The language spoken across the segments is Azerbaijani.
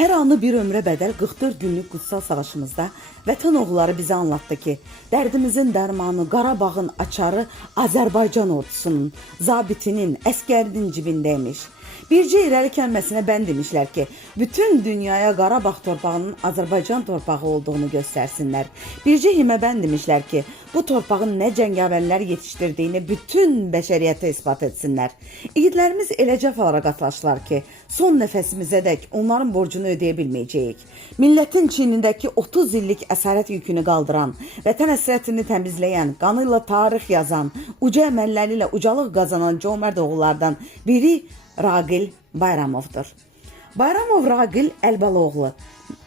Hər anı bir ömrə bədəl 44 günlük qutsal savaşımızda vətən oğulları bizə anlattı ki, dərdimizin dərmanı, Qarabağın açarı Azərbaycan ordusunun, zabitinin, əskərinin cibindəymiş. Bircə irəli kəlməsinə bənd demişlər ki, bütün dünyaya Qarabağ torpağının Azərbaycan torpağı olduğunu göstərsinlər. Bircə himəbənd demişlər ki, bu torpağın nə cəngavərlər yetişdirdiyini bütün bəşəriyyətə ispat etsinlər. İgidlərimiz eləcə fəraqatlaşdılar ki, son nəfəsimizədək onların borcunu ödəyə bilməyəcəyik. Millətin çiynindəki 30 illik əsarət yükünü qaldıran, vətən həsrətini təmizləyən, qanıyla tarix yazan, uca əməlləri ilə ucalıq qazanan cömərd oğullardan biri Raqil Bayramovdur. Bayramov Raqil Əlbaloğlu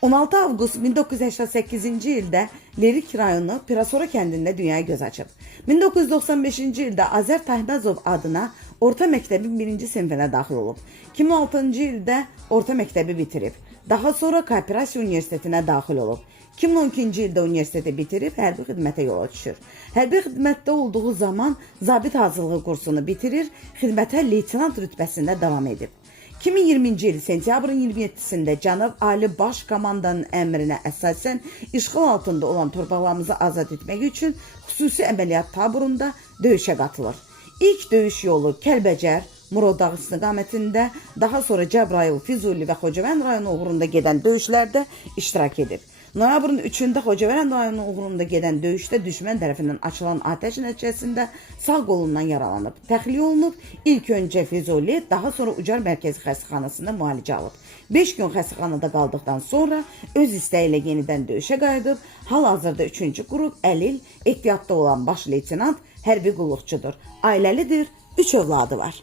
16 avqust 1988-ci ildə Lerik rayonu Pirasora kəndində dünyaya göz açıb. 1995-ci ildə Azər Tahməzov adına orta məktəbin 1-ci sinfinə daxil olub. 2006-cı ildə orta məktəbi bitirib. Daha sonra Kooperasiya Universitetinə daxil olub. 2012-ci ildə universiteti bitirib, hərbi xidmətə yola düşür. Hərbi xidmətdə olduğu zaman zabit hazırlığı kursunu bitirir, xidmətə leytenant rütbəsində davam edib. 2020-ci il sentyabrın 27-sində Cənab Ali Baş Komandanın əmrinə əsasən işğal altında olan torpaqlarımızı azad etmək üçün xüsusi əməliyyat taburunda döyüşə qatılır. İlk döyüş yolu Kəlbəcər, Muroddağı istiqamətində, daha sonra Cəbrayıl, Füzuli və Xocavənd rayonu uğrunda gedən döyüşlərdə iştirak edib. Noyabrın 3-də Xocavənd rayonu uğrunda gedən döyüşdə düşmən tərəfindən açılan atəş nəticəsində sağ qolundan yaralanıb. Təxliyə olunub, ilk öncə Füzuli, daha sonra Ucar Mərkəzi Xəstəxanasında müalicə alıb. 5 gün xəstəxanada qaldıqdan sonra öz istəyi ilə yenidən döyüşə qayıdıb, hal-hazırda 3-cü qrup əlil, ehtiyatda olan baş leytenant hərbi qulluqçudur. Ailəlidir, 3 övladı var.